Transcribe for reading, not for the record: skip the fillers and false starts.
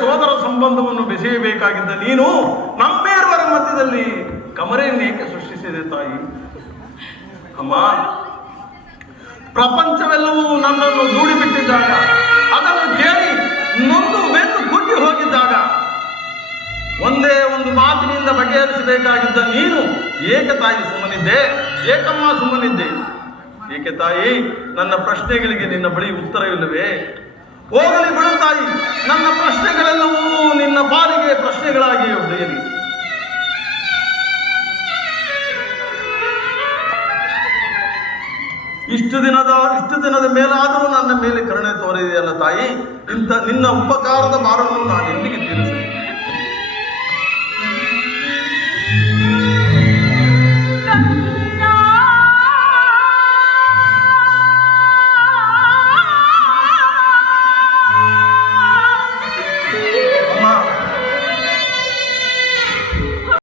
ಸೋದರ ಸಂಬಂಧವನ್ನು ಬೆಸೆಯಬೇಕಾಗಿದ್ದ ನೀನು ನಮ್ಮೇರುವರ ಮಧ್ಯದಲ್ಲಿ ಕಮರೆಯನ್ನೇಕೆ ಸೃಷ್ಟಿಸಿದೆ ತಾಯಿ? ಅಮ್ಮ, ಪ್ರಪಂಚವೆಲ್ಲವೂ ನನ್ನನ್ನು ದೂಡಿಬಿಟ್ಟಿದ್ದಾಗ, ಅದನ್ನು ಕೇಳಿ ನೊಂದು ಬೆಂದು ಕುಗ್ಗಿ ಹೋಗಿದ್ದಾಗ ಒಂದೇ ಒಂದು ಮಾತಿನಿಂದ ಬಗೆಹರಿಸಬೇಕಾಗಿದ್ದ ನೀನು ಏಕೆ ತಾಯಿ ಸುಮ್ಮನಿದ್ದೆ? ಏಕಮ್ಮ ಸುಮ್ಮನಿದ್ದೆ? ಏಕೆ ತಾಯಿ? ನನ್ನ ಪ್ರಶ್ನೆಗಳಿಗೆ ನಿನ್ನ ಬಳಿ ಉತ್ತರವಿಲ್ಲವೇ? ಹೋಗಲಿ ಬಿಡು ತಾಯಿ, ನನ್ನ ಪ್ರಶ್ನೆಗಳೆಲ್ಲವೂ ನಿನ್ನ ಪಾಲಿಗೆ ಪ್ರಶ್ನೆಗಳಾಗಿ ಉಳಿಯಲಿ. ಇಷ್ಟು ದಿನದ ಮೇಲಾದರೂ ನನ್ನ ಮೇಲೆ ಕರುಣೆ ತೋರಿದೆಯಲ್ಲ ತಾಯಿ, ನಿನ್ನ ಉಪಕಾರದ ಭಾರವನ್ನು ನಾನು ಎಂದಿಗೆ ತೀರಿಸಲಿ?